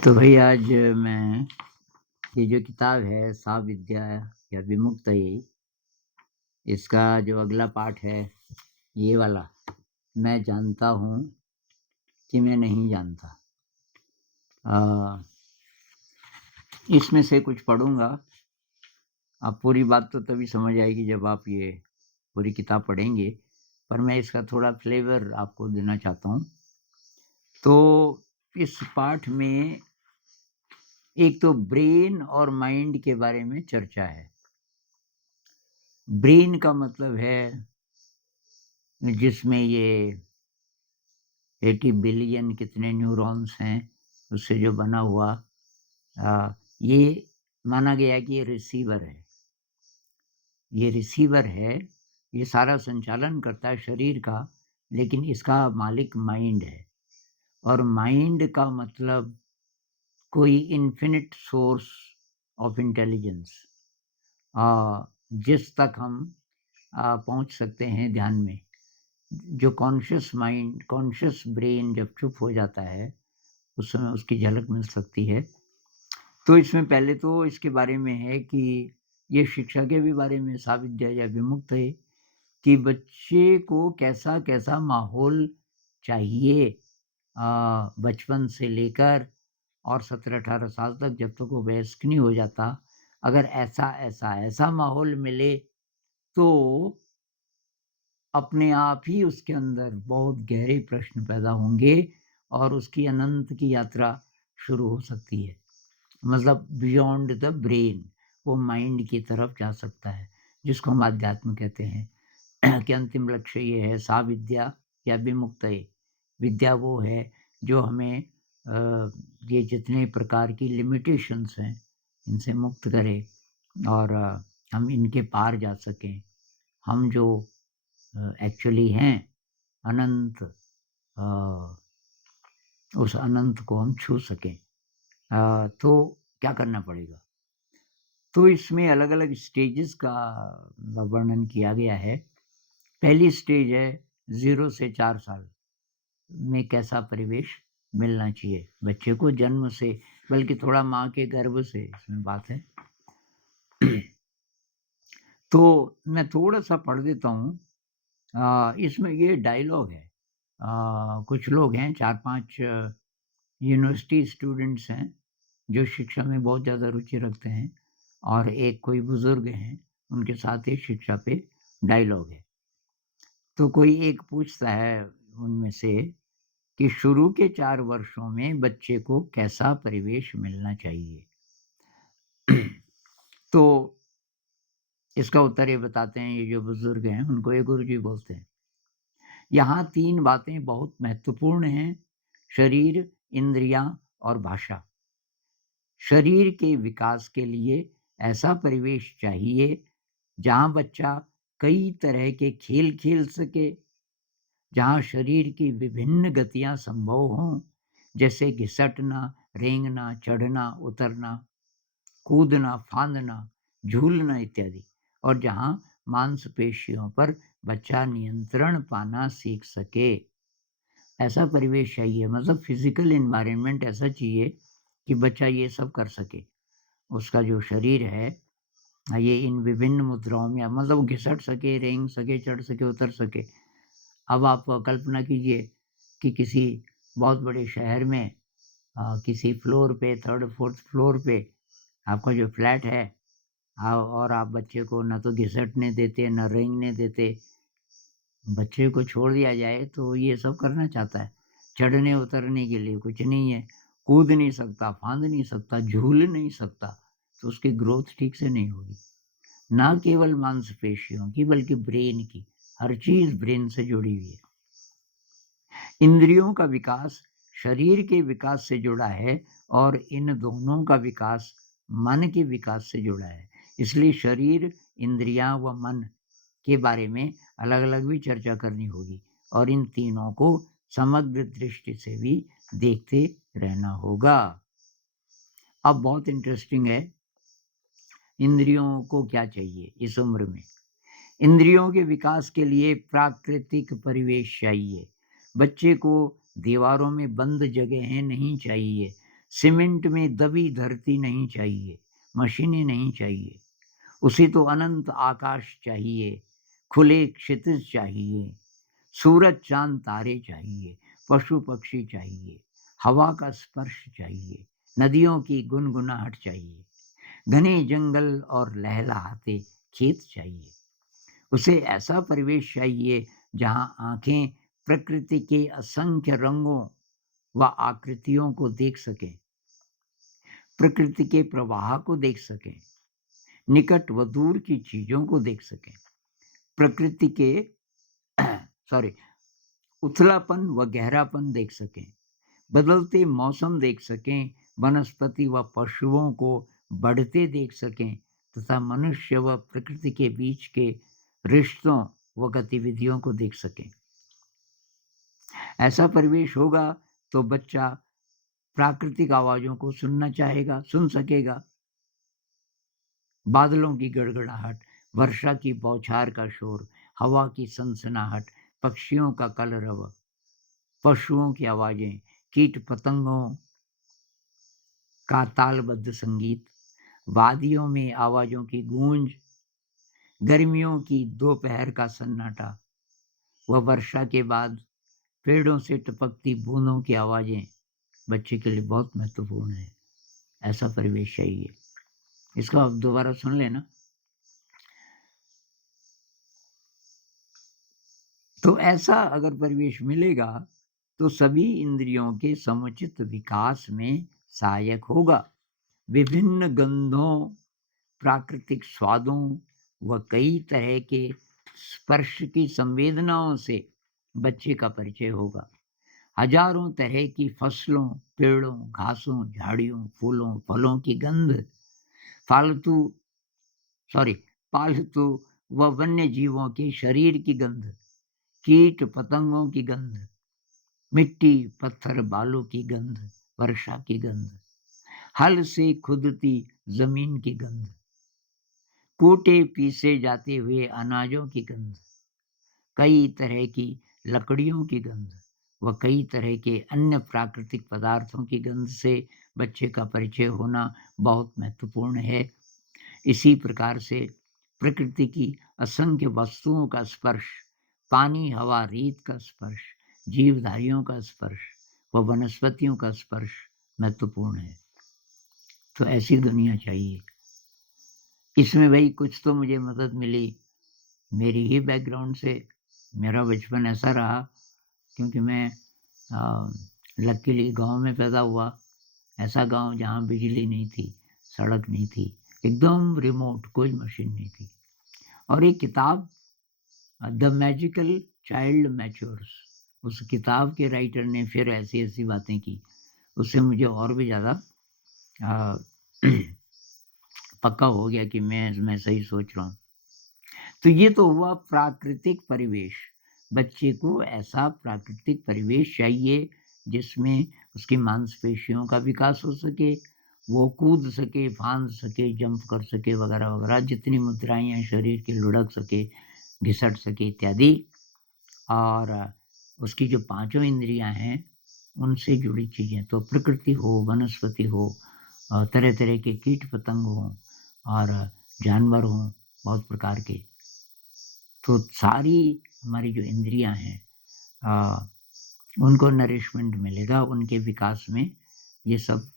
तो भाई आज मैं ये जो किताब है साव विद्या या विमुक्तई, इसका जो अगला पार्ट है ये वाला, मैं जानता हूँ कि मैं नहीं जानता। इसमें से कुछ पढ़ूंगा। आप पूरी बात तो तभी समझ आएगी जब आप ये पूरी किताब पढ़ेंगे, पर मैं इसका थोड़ा फ्लेवर आपको देना चाहता हूँ। तो इस पाठ में एक तो ब्रेन और माइंड के बारे में चर्चा है। ब्रेन का मतलब है जिसमें ये 80 बिलियन कितने न्यूरॉन्स हैं उससे जो बना हुआ, ये माना गया कि ये रिसीवर है। ये रिसीवर है, ये सारा संचालन करता है शरीर का, लेकिन इसका मालिक माइंड है। और माइंड का मतलब कोई इन्फिनिट सोर्स ऑफ इंटेलिजेंस, जिस तक हम पहुंच सकते हैं ध्यान में। जो कॉन्शियस माइंड, कॉन्शियस ब्रेन जब चुप हो जाता है उस समय उसकी झलक मिल सकती है। तो इसमें पहले तो इसके बारे में है कि ये शिक्षा के भी बारे में साविद्या या विमुक्त है कि बच्चे को कैसा-कैसा माहौल चाहिए बचपन से लेकर और 17-18 साल तक, जब तक वो वयस्क नहीं हो जाता। अगर ऐसा माहौल मिले तो अपने आप ही उसके अंदर बहुत गहरे प्रश्न पैदा होंगे और उसकी अनंत की यात्रा शुरू हो सकती है। मतलब बियॉन्ड द ब्रेन, वो माइंड की तरफ जा सकता है, जिसको हम अध्यात्म कहते हैं कि अंतिम लक्ष्य ये है साविद्या या विमुक्तये। विद्या वो है जो हमें ये जितने प्रकार की लिमिटेशंस हैं इनसे मुक्त करे और हम इनके पार जा सकें। हम जो एक्चुअली हैं अनंत, उस अनंत को हम छू सकें। तो क्या करना पड़ेगा? तो इसमें अलग-अलग स्टेजेस का वर्णन किया गया है। पहली स्टेज है 0 से 4 साल में कैसा परिवेश मिलना चाहिए बच्चे को जन्म से, बल्कि थोड़ा माँ के गर्भ से इसमें बात है। तो मैं थोड़ा-सा पढ़ देता हूँ। इसमें ये डायलॉग है। कुछ लोग हैं 4-5 यूनिवर्सिटी स्टूडेंट्स हैं जो शिक्षा में बहुत ज़्यादा रुचि रखते हैं और एक कोई बुजुर्ग हैं, उनके साथ ये शिक्षा पे डायलॉग है। तो कोई एक पूछता है उनमें से कि शुरू के 4 वर्षों में बच्चे को कैसा परिवेश मिलना चाहिए? तो इसका उत्तर ये बताते हैं, ये जो बुजुर्ग हैं उनको ये गुरुजी बोलते हैं, यहाँ 3 बातें बहुत महत्वपूर्ण हैं: शरीर, इंद्रियां और भाषा। शरीर के विकास के लिए ऐसा परिवेश चाहिए जहाँ बच्चा कई तरह के खेल खेल सके, जहाँ शरीर की विभिन्न गतियाँ संभव हों, जैसे घिसटना, रेंगना, चढ़ना, उतरना, कूदना, फांदना, झूलना इत्यादि, और जहाँ मांसपेशियों पर बच्चा नियंत्रण पाना सीख सके। ऐसा परिवेश चाहिए, मतलब फिजिकल एनवायरनमेंट ऐसा चाहिए कि बच्चा ये सब कर सके। उसका जो शरीर है ये इन विभिन्न मुद्राओं में, मतलब वो घिसट सके, रेंग सके, चढ़ सके, उतर सके। अब आप कल्पना कीजिए कि किसी बहुत बड़े शहर में किसी फ्लोर पे, 3rd 4th फ्लोर पे आपका जो फ्लैट है, और आप बच्चे को ना तो घिसटने देते, ना रेंगने देते। बच्चे को छोड़ दिया जाए तो ये सब करना चाहता है। चढ़ने उतरने के लिए कुछ नहीं है, कूद नहीं सकता, फांद नहीं सकता, झूल नहीं सकता, तो उसकी ग्रोथ ठीक से नहीं होगी। ना केवल मांसपेशियों की बल्कि ब्रेन की, हर चीज ब्रेन से जुड़ी हुई है। इंद्रियों का विकास शरीर के विकास से जुड़ा है और इन दोनों का विकास मन के विकास से जुड़ा है। इसलिए शरीर, इंद्रियां व मन के बारे में अलग-अलग भी चर्चा करनी होगी और इन तीनों को समग्र दृष्टि से भी देखते रहना होगा। अब बहुत इंटरेस्टिंग है, इंद्रियों को क्या चाहिए इस उम्र में? इंद्रियों के विकास के लिए प्राकृतिक परिवेश चाहिए। बच्चे को दीवारों में बंद जगहें नहीं चाहिए। सीमेंट में दबी धरती नहीं चाहिए, मशीनें नहीं चाहिए, उसे तो अनंत आकाश चाहिए, खुले क्षितिज चाहिए, सूरज चांद तारे चाहिए, पशु पक्षी चाहिए, हवा का स्पर्श चाहिए, नदियों की गुनगुनाहट चाहिए, घने जंगल और लहलहाते खेत चाहिए। उसे ऐसा परिवेश चाहिए जहां आंखें प्रकृति के असंख्य रंगों व आकृतियों को देख सकें, प्रकृति के प्रवाह को देख सकें, निकट व दूर की चीजों को देख सकें, प्रकृति के सॉरी उथलापन व गहरापन देख सकें, बदलते मौसम देख सकें, वनस्पति व पशुओं को बढ़ते देख सकें तथा मनुष्य व प्रकृति के बीच के रिश्तों व गतिविधियों को देख सकें। ऐसा परिवेश होगा तो बच्चा प्राकृतिक आवाजों को सुनना चाहेगा, सुन सकेगा। बादलों की गड़गड़ाहट, वर्षा की बौछार का शोर, हवा की सनसनाहट, पक्षियों का कलरव, पशुओं की आवाजें, कीट पतंगों का तालबद्ध संगीत, वादियों में आवाजों की गूंज, गर्मियों की दोपहर का सन्नाटा व वर्षा के बाद पेड़ों से टपकती बूंदों की आवाजें बच्चे के लिए बहुत महत्वपूर्ण है। ऐसा परिवेश चाहिए। इसको आप दोबारा सुन लेना। तो ऐसा अगर परिवेश मिलेगा तो सभी इंद्रियों के समुचित विकास में सहायक होगा। विभिन्न गंधों, प्राकृतिक स्वादों व कई तरह के स्पर्श की संवेदनाओं से बच्चे का परिचय होगा। हजारों तरह की फसलों, पेड़ों, घासों, झाड़ियों, फूलों, फलों की गंध, फालतू पालतू व वन्य जीवों के शरीर की गंध, कीट पतंगों की गंध, मिट्टी पत्थर बालू की गंध, वर्षा की गंध, हल से खुदती जमीन की गंध, कूटे पीसे जाते हुए अनाजों की गंध, कई तरह की लकड़ियों की गंध व कई तरह के अन्य प्राकृतिक पदार्थों की गंध से बच्चे का परिचय होना बहुत महत्वपूर्ण है। इसी प्रकार से प्रकृति की असंख्य वस्तुओं का स्पर्श, पानी, हवा, रेत का स्पर्श, जीवधारियों का स्पर्श व वनस्पतियों का स्पर्श महत्वपूर्ण है। तो ऐसी दुनिया चाहिए। इसमें भाई कुछ तो मुझे मदद मिली मेरी ही बैकग्राउंड से। मेरा बचपन ऐसा रहा क्योंकि मैं लकीली गांव में पैदा हुआ। ऐसा गांव जहां बिजली नहीं थी, सड़क नहीं थी, एकदम रिमोट, कोई मशीन नहीं थी। और एक किताब द मैजिकल चाइल्ड मैच्योर्स, उस किताब के राइटर ने फिर ऐसी ऐसी बातें की, उससे मुझे और भी ज़्यादा पक्का हो गया कि मैं सही सोच रहा हूँ। तो ये तो हुआ प्राकृतिक परिवेश। बच्चे को ऐसा प्राकृतिक परिवेश चाहिए जिसमें उसकी मांसपेशियों का विकास हो सके, वो कूद सके, फांद सके, जंप कर सके, वगैरह वगैरह, जितनी मुद्राएं हैं शरीर की लुढ़क सके, घिसट सके इत्यादि। और उसकी जो पांचों इंद्रियां हैं उनसे जुड़ी चीजें, तो प्रकृति हो, वनस्पति हो, तरह तरह के कीट पतंग हो और जानवर हो बहुत प्रकार के, तो सारी हमारी जो इंद्रियां हैं उनको नरिशमेंट मिलेगा, उनके विकास में ये सब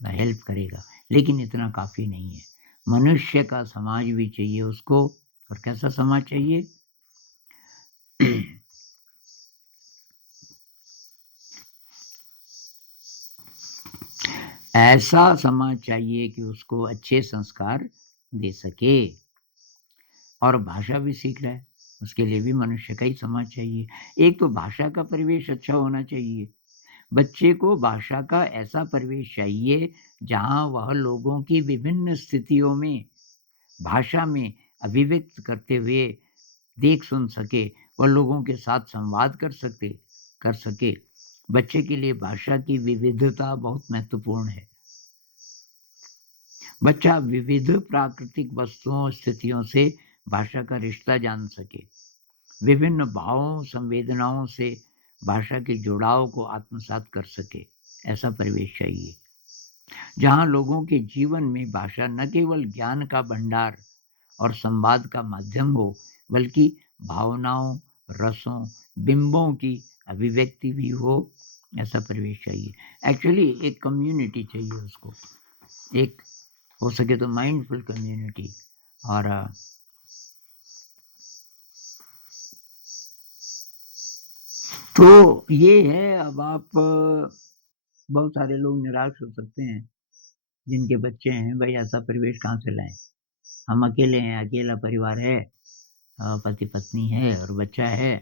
हेल्प करेगा। लेकिन इतना काफी नहीं है, मनुष्य का समाज भी चाहिए उसको। और कैसा समाज चाहिए? ऐसा समाज चाहिए कि उसको अच्छे संस्कार दे सके। और भाषा भी सीख रहा है, उसके लिए भी मनुष्य का ही समाज चाहिए। एक तो भाषा का परिवेश अच्छा होना चाहिए। बच्चे को भाषा का ऐसा परिवेश चाहिए जहां वह लोगों की विभिन्न स्थितियों में भाषा में अभिव्यक्त करते हुए देख सुन सके, वह लोगों के साथ संवाद कर सके। बच्चे के लिए भाषा की विविधता बहुत महत्वपूर्ण है। बच्चा विविध प्राकृतिक वस्तुओं, स्थितियों से भाषा का रिश्ता जान सके, विभिन्न भावों, संवेदनाओं से भाषा के जुड़ाव को आत्मसात कर सके। ऐसा परिवेश चाहिए। जहाँ लोगों के जीवन में भाषा न केवल ज्ञान का भंडार और संवाद का माध्यम हो, बल्कि भावनाओं, रसों, बिंबों की अभिव्यक्ति भी हो, ऐसा परिवेश चाहिए। एक्चुअली एक कम्युनिटी चाहिए उसको, एक हो सके तो माइंडफुल कम्युनिटी। और तो ये है। अब आप बहुत सारे लोग निराश हो सकते हैं जिनके बच्चे हैं, भाई ऐसा परिवेश कहाँ से लाएं? हम अकेले हैं, अकेला परिवार है, पति पत्नी है और बच्चा है,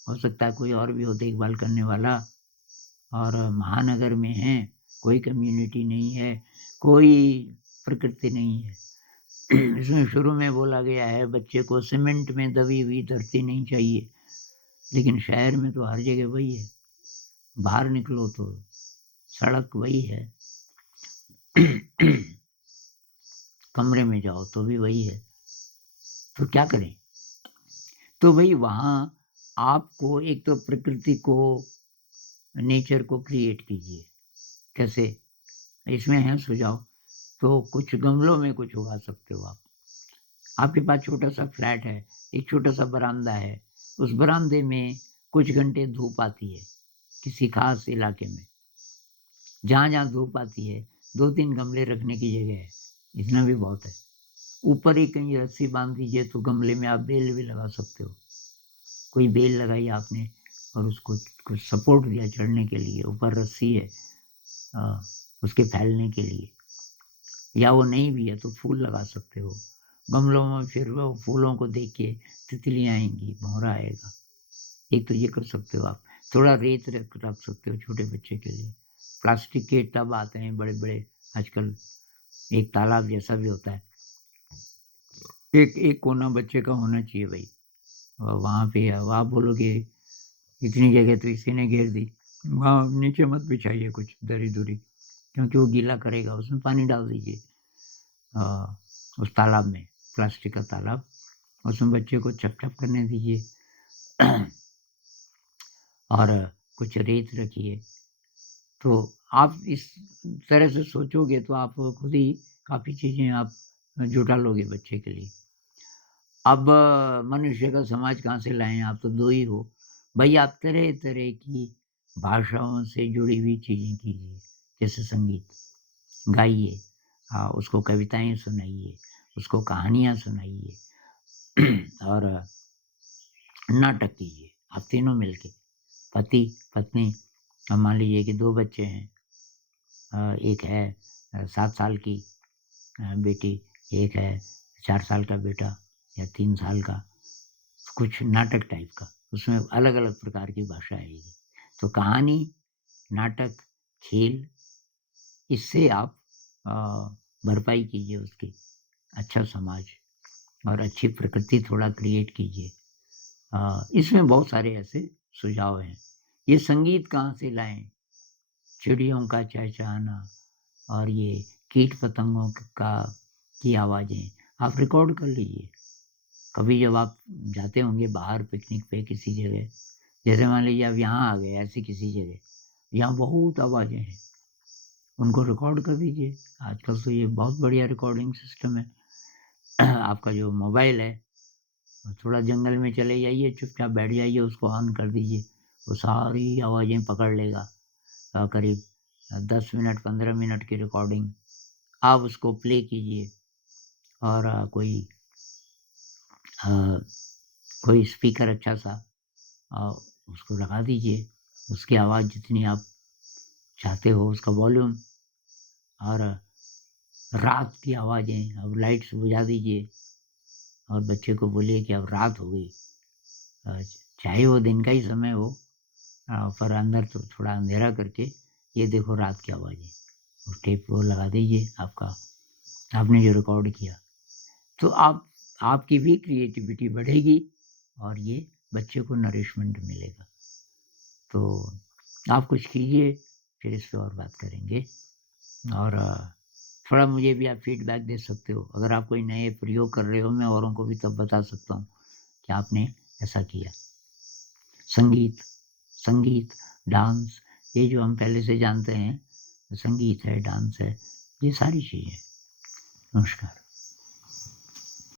हो सकता है कोई और भी हो देखभाल करने वाला, और महानगर में हैं, कोई कम्युनिटी नहीं है, कोई प्रकृति नहीं है। इसमें शुरू में बोला गया है बच्चे को सीमेंट में दबी हुई धरती नहीं चाहिए, लेकिन शहर में तो हर जगह वही है, बाहर निकलो तो सड़क वही है, कमरे में जाओ तो भी वही है, तो क्या करें? तो भाई वहाँ आपको एक तो प्रकृति को, नेचर को क्रिएट कीजिए। कैसे? इसमें है सुझाव। तो कुछ गमलों में कुछ उगा सकते हो आप। आपके पास छोटा सा फ्लैट है, एक छोटा सा बरामदा है, उस बरामदे में कुछ घंटे धूप आती है किसी खास इलाके में, जहाँ जहाँ धूप आती है 2-3 गमले रखने की जगह है, इतना भी बहुत है। ऊपर ही कहीं रस्सी बांध दीजिए तो गमले में आप बेल भी लगा सकते हो। कोई बेल लगाई आपने और उसको कुछ सपोर्ट दिया चढ़ने के लिए, ऊपर रस्सी है उसके फैलने के लिए, या वो नहीं भी है तो फूल लगा सकते हो गमलों में। फिर वो फूलों को देख के तितलियाँ आएंगी, भंवरा आएगा। एक तो ये कर सकते हो आप। थोड़ा रेत रख सकते हो छोटे बच्चे के लिए। प्लास्टिक के टब आते हैं बड़े बड़े आजकल, एक तालाब जैसा भी होता है, एक एक कोना बच्चे का होना चाहिए भाई। वहाँ पे अब आप बोलोगे इतनी जगह तो इसी ने घेर दी, वहाँ नीचे मत बिछाइए कुछ दरी दुरी, क्योंकि वो गीला करेगा। उसमें पानी डाल दीजिए उस तालाब में, प्लास्टिक का तालाब, उसमें बच्चे को चप चप करने दीजिए और कुछ रेत रखिए। तो आप इस तरह से सोचोगे तो आप खुद ही काफ़ी चीज़ें आप जुटा लोगे बच्चे के लिए। अब मनुष्य का समाज कहाँ से लाएँ? आप तो 2 ही हो। भई आप तरह-तरह की भाषाओं से जुड़ी हुई चीज़ें कीजिए, जैसे संगीत गाइए, उसको कविताएँ सुनाइए, उसको कहानियाँ सुनाइए और नाटक कीजिए, आप तीनों मिलके, पति-पत्नी। अब मान लीजिए कि 2 बच्चे हैं, एक है 7 साल की बेटी, एक है 4 साल का बेटा या 3 साल का, कुछ नाटक टाइप का, उसमें अलग-अलग प्रकार की भाषा आएगी। तो कहानी, नाटक, खेल, इससे आप अ, भरपाई कीजिए उसकी, अच्छा समाज और अच्छी प्रकृति थोड़ा क्रिएट कीजिए। इसमें बहुत सारे ऐसे सुझाव हैं। ये संगीत कहाँ से लाएँ? चिड़ियों का चहचहाना और ये कीट-पतंगों का की आवाज़ें आप रिकॉर्ड कर लीजिए। कभी जब आप जाते होंगे बाहर पिकनिक पे किसी जगह, जैसे मान लीजिए आप यहाँ आ गए ऐसी किसी जगह, यहाँ बहुत आवाज़ें हैं, उनको रिकॉर्ड कर दीजिए। आजकल तो ये बहुत बढ़िया रिकॉर्डिंग सिस्टम है। आपका जो मोबाइल है, थोड़ा जंगल में चले जाइए, चुपचाप बैठ जाइए, उसको ऑन कर दीजिए, वो सारी आवाज़ें पकड़ लेगा। करीब 10 मिनट 15 मिनट की रिकॉर्डिंग, आप उसको प्ले कीजिए और अ, कोई स्पीकर अच्छा सा अ, उसको लगा दीजिए, उसकी आवाज़ जितनी आप चाहते हो उसका वॉल्यूम, और रात की आवाज़ें, अब लाइट्स बुझा दीजिए और बच्चे को बोलिए कि अब रात हो गई। अ, चाहे वो दिन का ही समय हो, पर अंदर तो थोड़ा अंधेरा करके ये देखो रात की आवाज़ें, और टेप वो लगा दीजिए आपका, आपने जो रिकॉर्ड किया। तो आपकी भी क्रिएटिविटी बढ़ेगी और ये बच्चे को नरिशमेंट मिलेगा। तो आप कुछ कीजिए, फिर इस पे और बात करेंगे। और थोड़ा मुझे भी आप फीडबैक दे सकते हो। अगर आप कोई नए प्रयोग कर रहे हो, मैं औरों को भी तब बता सकता हूँ कि आपने ऐसा किया। संगीत, संगीत, डांस, ये जो हम पहले से जानते हैं, संगीत है, डांस है, ये सारी चीज़ें। नमस्कार।